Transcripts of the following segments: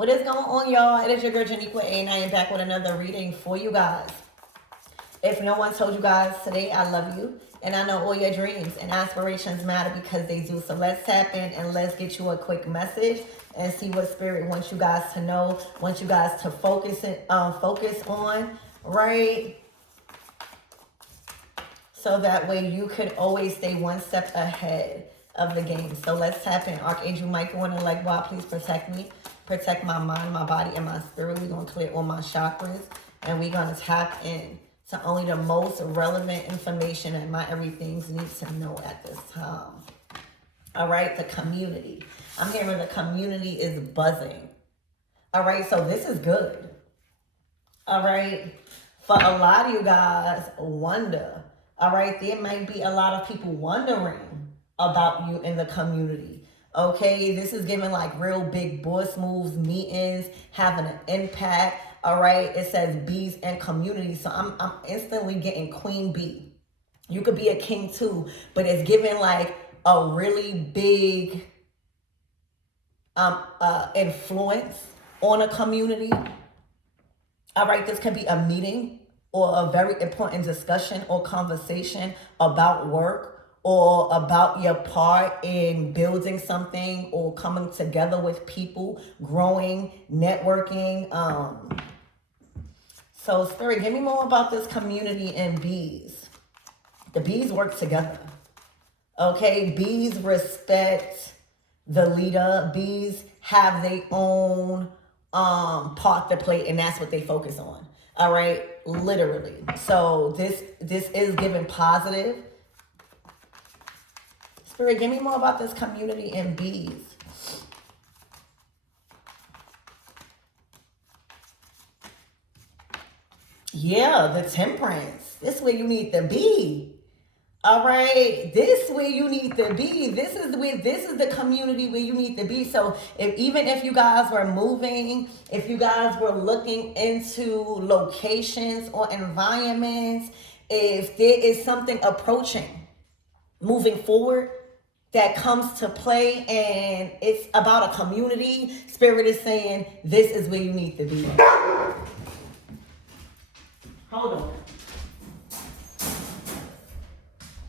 What is going on, y'all? It is your girl, Janiqua, and I am back with another reading for you guys. If no one told you guys today, I love you. And I know all your dreams and aspirations matter because they do. So let's tap in and let's get you a quick message and see what Spirit wants you guys to know, wants you guys to focus on, right? So that way you could always stay one step ahead of the game. So let's tap in. Archangel Michael and like, wow, please protect me. Protect my mind, my body, and my spirit. We're going to clear all my chakras. And we're going to tap in to only the most relevant information that my everythings need to know at this time. All right, the community. I'm hearing the community is buzzing. All right, so this is good. All right, for a lot of you guys, wonder. All right, there might be a lot of people wondering about you in the community. Okay, this is giving like real big boss moves, meetings, having an impact. All right, it says bees and community. So I'm instantly getting queen bee. You could be a king too, but it's giving like a really big influence on a community. All right, this could be a meeting or a very important discussion or conversation about work or about your part in building something or coming together with people, growing, networking. So Spirit, give me more about this community and bees. The bees work together. Okay, bees respect the leader. Bees have their own part to play, and that's what they focus on. All right, literally. So this is giving positive. Spirit, give me more about this community and bees. Yeah, the temperance. This is where you need to be. All right, this is where you need to be. This is the community where you need to be. So even if you guys were moving, if you guys were looking into locations or environments, if there is something approaching, moving forward that comes to play and it's about a community, Spirit is saying this is where you need to be. Hold on.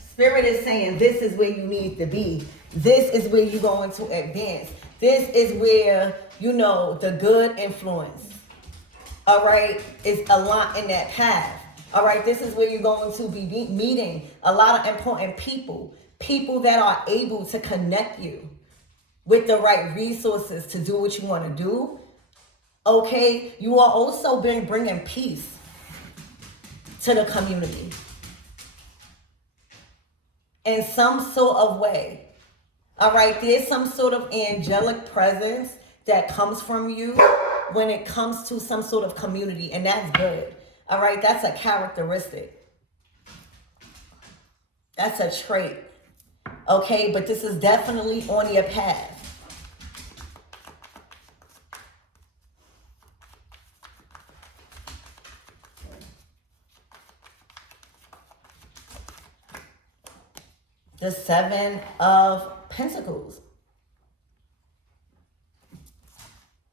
Spirit is saying this is where you need to be. This is where you're going to advance. This is where, you know, the good influence, all right, is a lot in that path. All right, this is where you're going to be meeting a lot of important people. People that are able to connect you with the right resources to do what you want to do. Okay, you are also been bringing peace to the community in some sort of way. All right, there's some sort of angelic presence that comes from you when it comes to some sort of community, and that's good. All right, that's a characteristic. That's a trait. Okay, but this is definitely on your path. The Seven of Pentacles.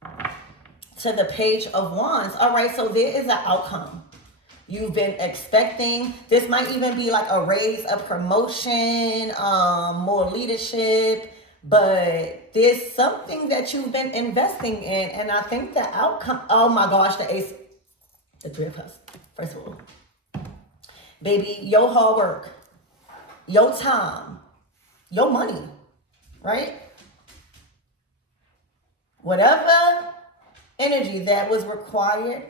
To the Page of Wands. All right, so there is an outcome you've been expecting. This might even be like a raise, a promotion, more leadership, but there's something that you've been investing in, and I think the outcome, oh my gosh, the Ace, the Three of Cups, first of all. Baby, your hard work, your time, your money, right? Whatever energy that was required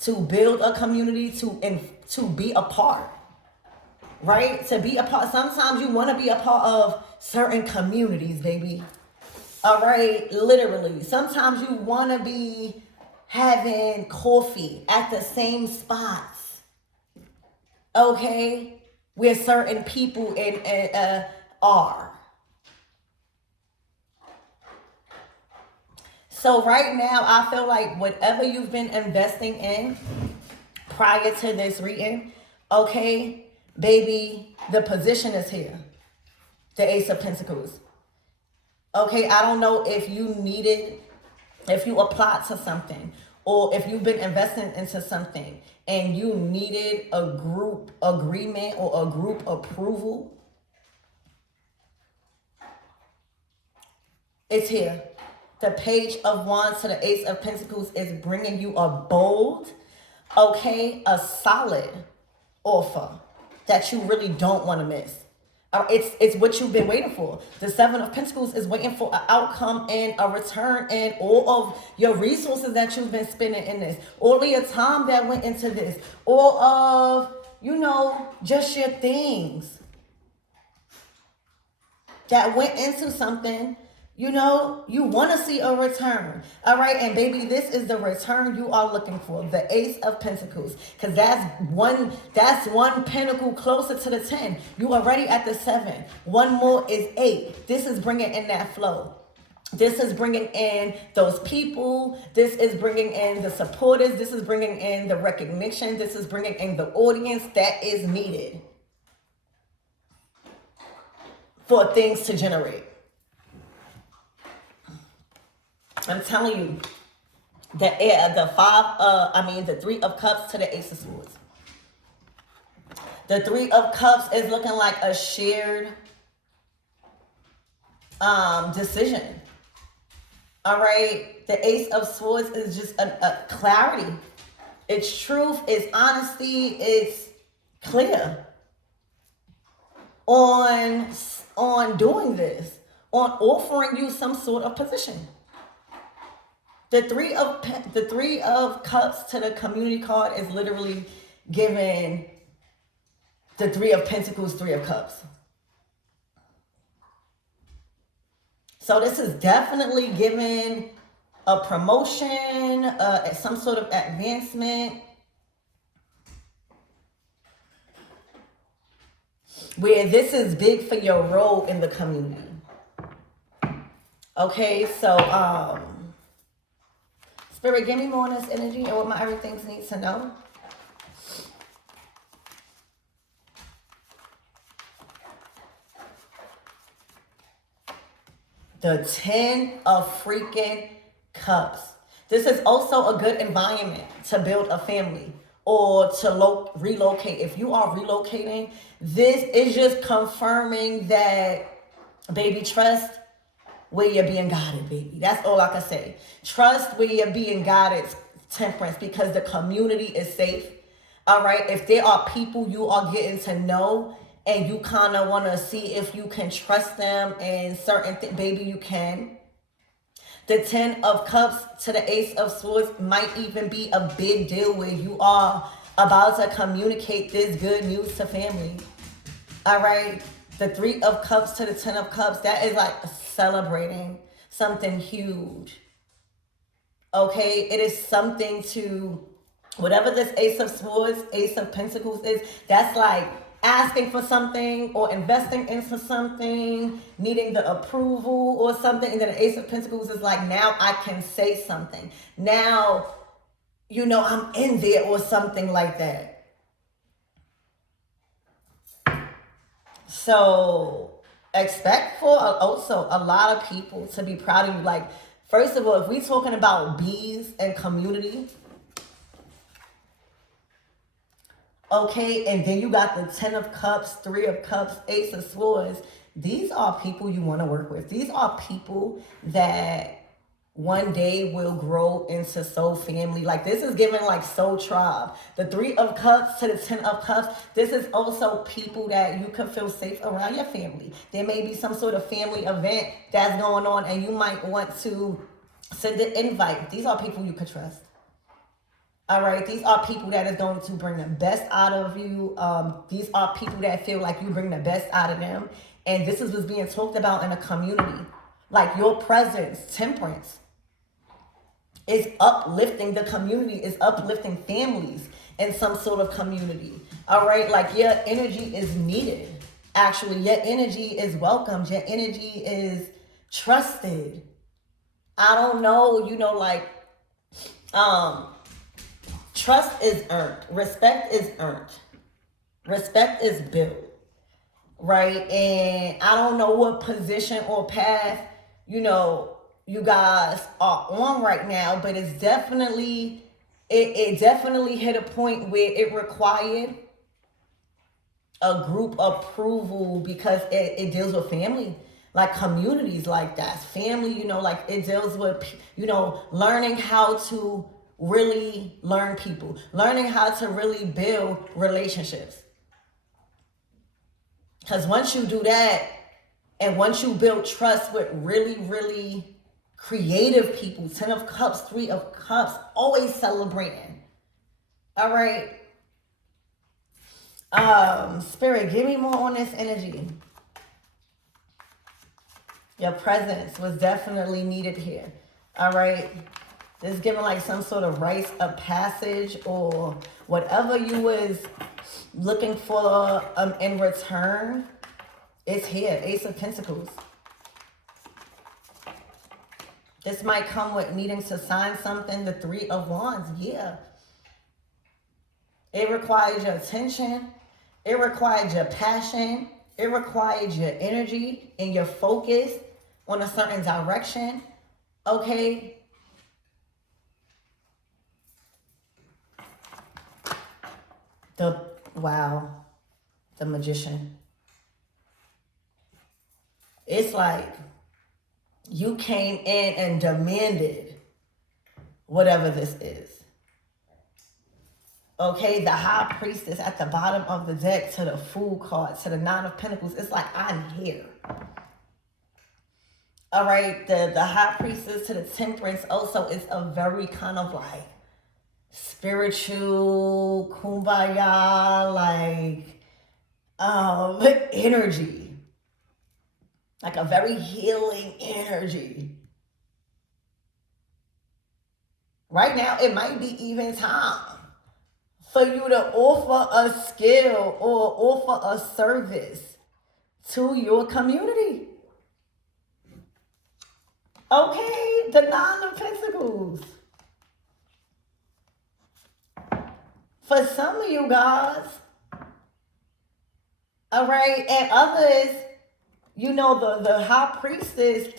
to build a community, to be a part, right? To be a part. Sometimes you want to be a part of certain communities, baby. All right, literally. Sometimes you want to be having coffee at the same spots, okay, where certain people are. So right now, I feel like whatever you've been investing in prior to this reading, okay, baby, the position is here. The Ace of Pentacles. Okay, I don't know if you needed if you apply to something, or if you've been investing into something and you needed a group agreement or a group approval, it's here. The Page of Wands to the Ace of Pentacles is bringing you a bold, okay, a solid offer that you really don't want to miss. It's what you've been waiting for. The Seven of Pentacles is waiting for an outcome and a return, and all of your resources that you've been spending in this, all of your time that went into this, all of, just your things that went into something. You want to see a return. All right. And baby, this is the return you are looking for. The Ace of Pentacles. Because that's one pentacle closer to the 10. You are already at the 7. One more is 8. This is bringing in that flow. This is bringing in those people. This is bringing in the supporters. This is bringing in the recognition. This is bringing in the audience that is needed for things to generate. I'm telling you, the 3 of Cups to the Ace of Swords. The 3 of Cups is looking like a shared decision. All right. The Ace of Swords is just a clarity. It's truth. It's honesty. It's clear on doing this, on offering you some sort of position. The 3 of Cups to the Community card is literally giving the 3 of Pentacles, 3 of Cups. So this is definitely giving a promotion, some sort of advancement, where this is big for your role in the community. Okay, so Spirit, give me more on this energy and what my everything needs to know. The 10 of freaking Cups. This is also a good environment to build a family or to relocate. If you are relocating, this is just confirming that, baby, trust where you're being guided, baby. That's all I can say. Trust where you're being guided, Temperance, because the community is safe. All right. If there are people you are getting to know and you kind of want to see if you can trust them in certain things, baby, you can. The 10 of Cups to the Ace of Swords might even be a big deal where you are about to communicate this good news to family. All right. The 3 of Cups to the 10 of Cups, that is like celebrating something huge. Okay, it is something to, whatever this Ace of Swords, Ace of Pentacles is, that's like asking for something or investing into something, needing the approval or something. And then the Ace of Pentacles is like, now I can say something. Now, I'm in there or something like that. So expect for also a lot of people to be proud of you. Like, first of all, if we're talking about bees and community, okay, and then you got the 10 of Cups, 3 of Cups, Ace of Swords. These are people you want to work with. These are people that one day will grow into soul family. Like, this is giving like soul tribe. The 3 of Cups to the 10 of Cups. This is also people that you can feel safe around your family. There may be some sort of family event that's going on and you might want to send an invite. These are people you can trust. All right. These are people that is going to bring the best out of you. These are people that feel like you bring the best out of them. And this is what's being talked about in a community. Like, your presence, Temperance, is uplifting the community, is uplifting families in some sort of community. All right. Like, your energy is needed. Actually, your energy is welcomed. Your energy is trusted. I don't know, trust is earned. Respect is earned. Respect is built. Right. And I don't know what position or path, you guys are on right now, but it's definitely, it definitely hit a point where it required a group approval because it deals with family, like communities, like that's family, like it deals with, learning how to really learn people, learning how to really build relationships. Because once you do that, and once you build trust with really, really creative people, 10 of cups, 3 of cups, always celebrating. All right. Spirit, give me more on this energy. Your presence was definitely needed here. All right. This is giving like some sort of rites of passage or whatever you was looking for in return. It's here. Ace of Pentacles. This might come with needing to sign something. The 3 of Wands. Yeah. It requires your attention. It requires your passion. It requires your energy and your focus on a certain direction. Okay. Wow. The Magician. It's like you came in and demanded whatever this is. Okay, the High Priestess at the bottom of the deck to the Fool card, to the 9 of Pentacles. It's like, I'm here. All right, the High Priestess to the Temperance also is a very kind of like spiritual, kumbaya, like energy. Like a very healing energy. Right now, it might be even time for you to offer a skill or offer a service to your community. Okay, the 9 of Pentacles. For some of you guys, all right, and others, the High Priestess,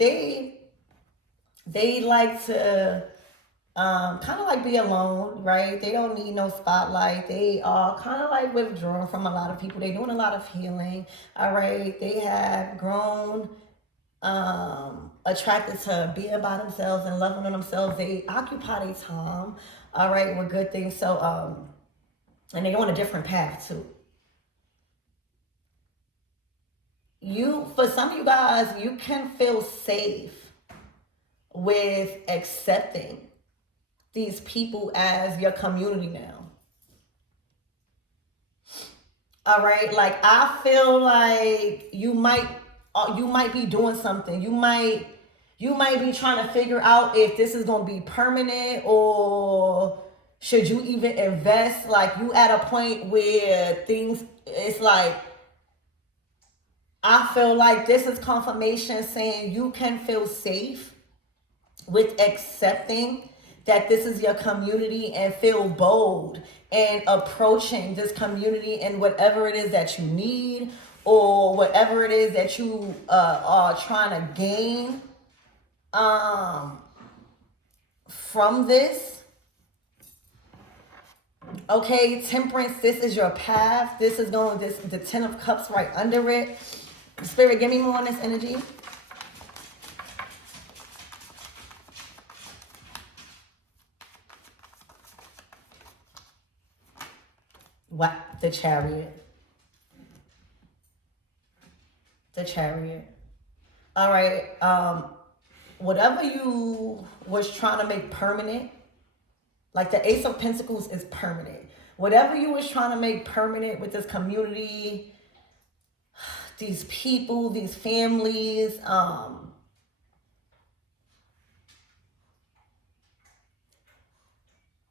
they like to kind of like be alone, right? They don't need no spotlight. They are kind of like withdrawn from a lot of people. They're doing a lot of healing, all right? They have grown attracted to being by themselves and loving on themselves. They occupy their time, all right, with good things. So, and they're on a different path too. For some of you guys, you can feel safe with accepting these people as your community now. All right, like I feel like you might be doing something. You might be trying to figure out if this is going to be permanent or should you even invest. Like you at a point where it's like, I feel like this is confirmation saying you can feel safe with accepting that this is your community and feel bold and approaching this community and whatever it is that you need or whatever it is that you are trying to gain from this. Okay, Temperance, this is your path. This is the 10 of Cups right under it. Spirit, give me more on this energy. What? The Chariot. The Chariot. All right. Whatever you was trying to make permanent, like the Ace of Pentacles is permanent. Whatever you was trying to make permanent with this community, these people, these families,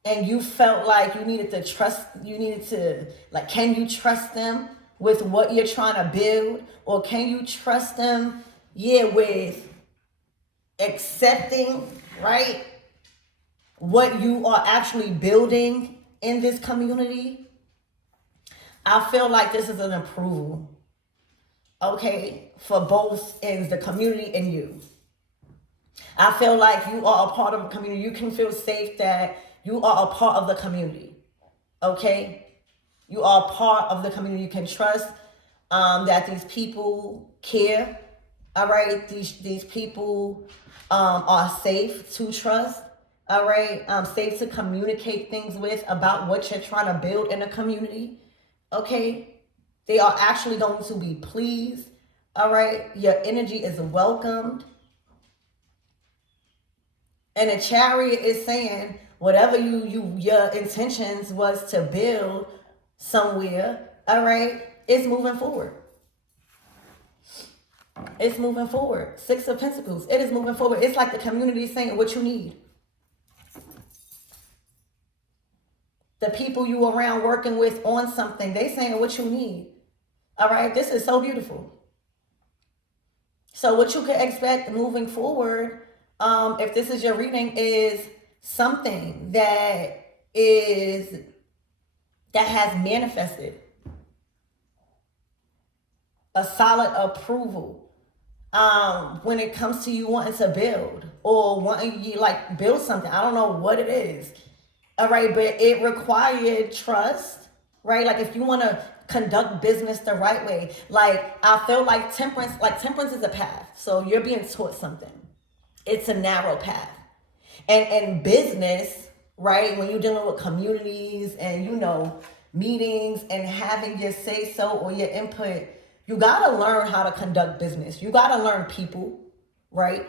and you felt like you needed to like, can you trust them with what you're trying to build? Or can you trust them, with accepting, right, what you are actually building in this community? I feel like this is an approval, okay, for both ends, the community and you. I feel like you are a part of a community. You can feel safe that you are a part of the community. Okay? You are a part of the community. You can trust that these people care. All right? These people are safe to trust. All right? Safe to communicate things with about what you're trying to build in a community. Okay? They are actually going to be pleased. All right? Your energy is welcomed. And the Chariot is saying whatever your intentions was to build somewhere, all right, it's moving forward. It's moving forward. Six of Pentacles. It is moving forward. It's like the community is saying what you need. The people you around working with on something, they saying what you need. All right, this is so beautiful. So what you can expect moving forward, if this is your reading, is something that has manifested a solid approval when it comes to you wanting to build or wanting you like build something. I don't know what it is. All right, but it required trust, right? Like if you want to conduct business the right way, like I feel like temperance is a path. So you're being taught something. It's a narrow path. And business, right? When you're dealing with communities and, meetings and having your say so or your input, you got to learn how to conduct business. You got to learn people, right?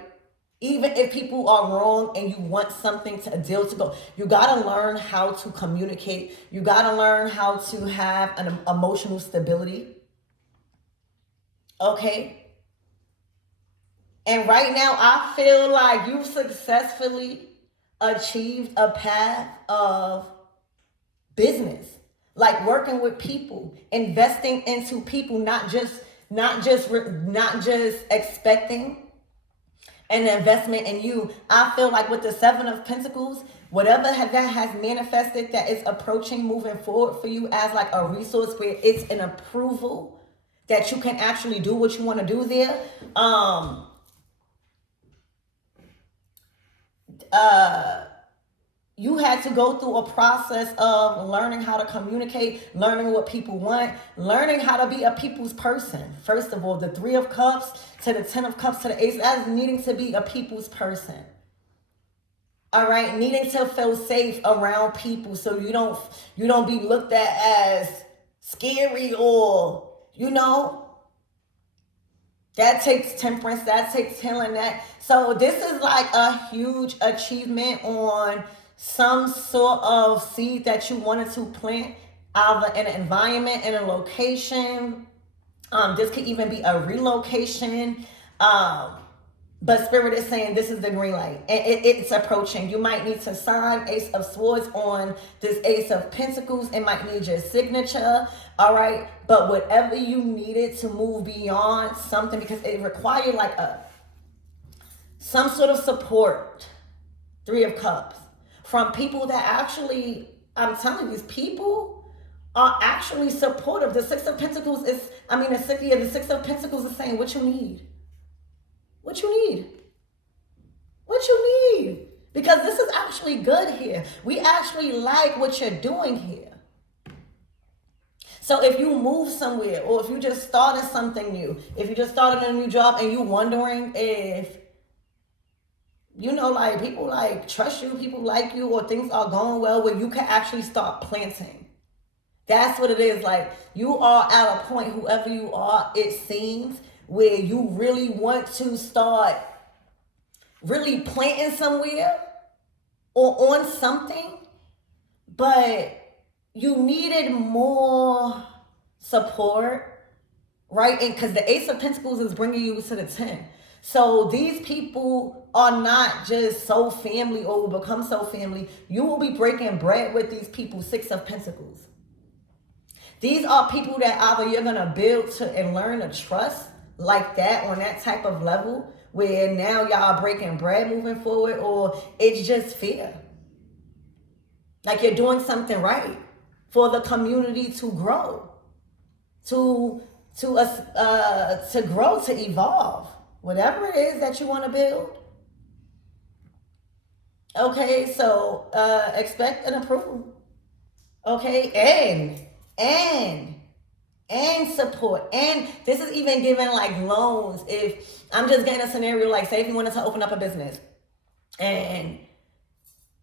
Even if people are wrong and you want something to a deal to go, you got to learn how to communicate. You got to learn how to have an emotional stability. Okay? And right now, I feel like you've successfully achieved a path of business, like working with people, investing into people, not just expecting an investment in you. I feel like with the Seven of Pentacles, whatever that has manifested that is approaching, moving forward for you as like a resource where it's an approval that you can actually do what you want to do there. You had to go through a process of learning how to communicate, learning what people want, learning how to be a people's person. First of all, the Three of Cups to the Ten of Cups to the Ace, as needing to be a people's person. All right, needing to feel safe around people so you don't be looked at as scary or, that takes temperance, that takes healing. So this is like a huge achievement on some sort of seed that you wanted to plant either in an environment, in a location. This could even be a relocation. But Spirit is saying this is the green light. It's approaching. You might need to sign Ace of Swords on this Ace of Pentacles. It might need your signature. All right. But whatever you needed to move beyond something, because it required like some sort of support. Three of Cups. From people that actually, I'm telling you, these people are actually supportive. The Six of Pentacles is, the Six of Pentacles is saying what you need. What you need? What you need? Because this is actually good here. We actually like what you're doing here. So if you move somewhere, or if you just started something new, if you just started a new job and you're wondering if, people like trust you, people like you, or things are going well, where you can actually start planting. That's what it is. Like you are at a point, whoever you are, it seems, where you really want to start really planting somewhere or on something, but you needed more support, right? And because the Ace of Pentacles is bringing you to the 10. So these people are not just so family or will become so family. You will be breaking bread with these people, Six of Pentacles. These are people that either you're going to build to and learn to trust, like that, on that type of level, where now y'all breaking bread moving forward, or it's just fear. Like you're doing something right for the community to grow, to grow, to evolve, whatever it is that you want to build. Okay, so expect an approval. Okay, and support. And this is even giving like loans. If I'm just getting a scenario, like say if you wanted to open up a business and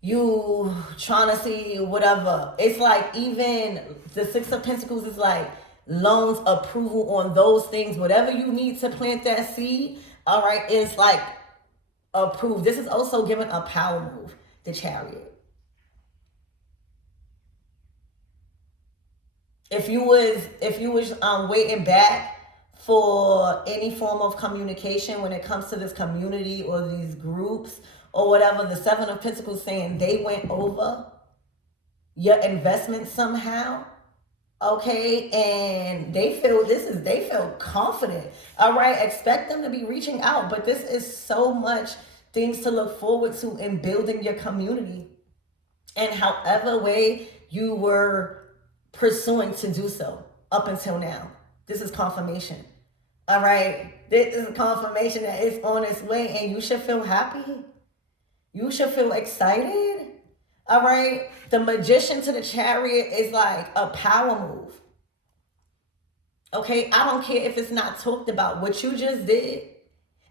you trying to see whatever, it's like even the Six of Pentacles is like loans, approval on those things, whatever you need to plant that seed. All right, it's like approved. This is also giving a power move, the Chariot. If you was waiting back for any form of communication when it comes to this community or these groups or whatever, the Seven of Pentacles saying they went over your investment somehow. Okay, and they feel confident. All right, expect them to be reaching out, but this is so much things to look forward to in building your community, and however way you were pursuing to do so up until now. This is confirmation. All right, this is confirmation that it's on its way, and you should feel happy. You should feel excited. All right, the Magician to the Chariot is like a power move. Okay, I don't care if it's not talked about. What you just did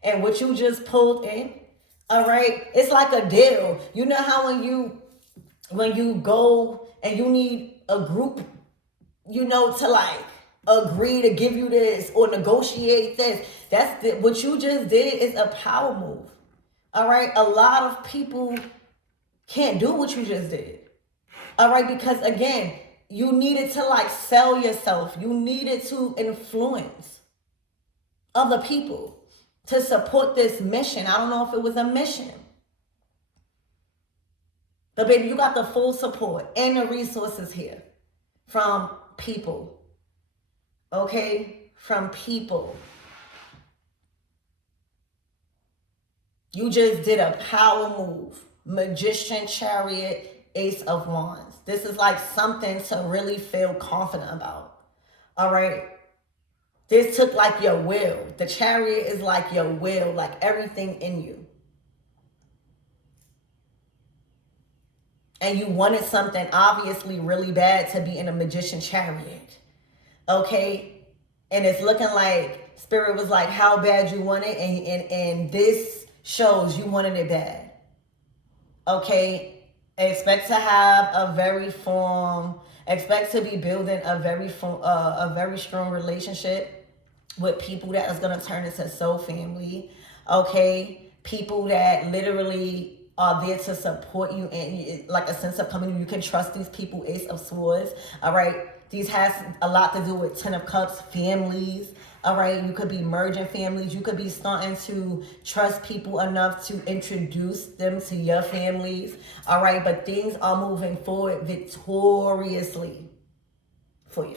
and what you just pulled in. All right, it's like a deal. You know how when you go and you need a group, to like agree to give you this or negotiate this. What you just did is a power move. All right, a lot of people can't do what you just did. All right, because again, you needed to like sell yourself. You needed to influence other people to support this mission. I don't know if it was a mission. But baby, you got the full support and the resources here from people. Okay? From people. You just did a power move. Magician, Chariot, Ace of Wands. This is like something to really feel confident about. All right? This took like your will. The Chariot is like your will, like everything in you. And you wanted something obviously really bad to be in a Magician Chariot. Okay? And it's looking like Spirit was like how bad you want it, and this shows you wanted it bad. Okay? Expect to have expect to be building a very strong relationship with people that is going to turn into soul family. Okay? People that literally are there to support you and like a sense of community. You can trust these people. Ace of Swords. All right? These has a lot to do with Ten of Cups, families. All right, you could be merging families. You could be starting to trust people enough to introduce them to your families. All right, but things are moving forward victoriously for you.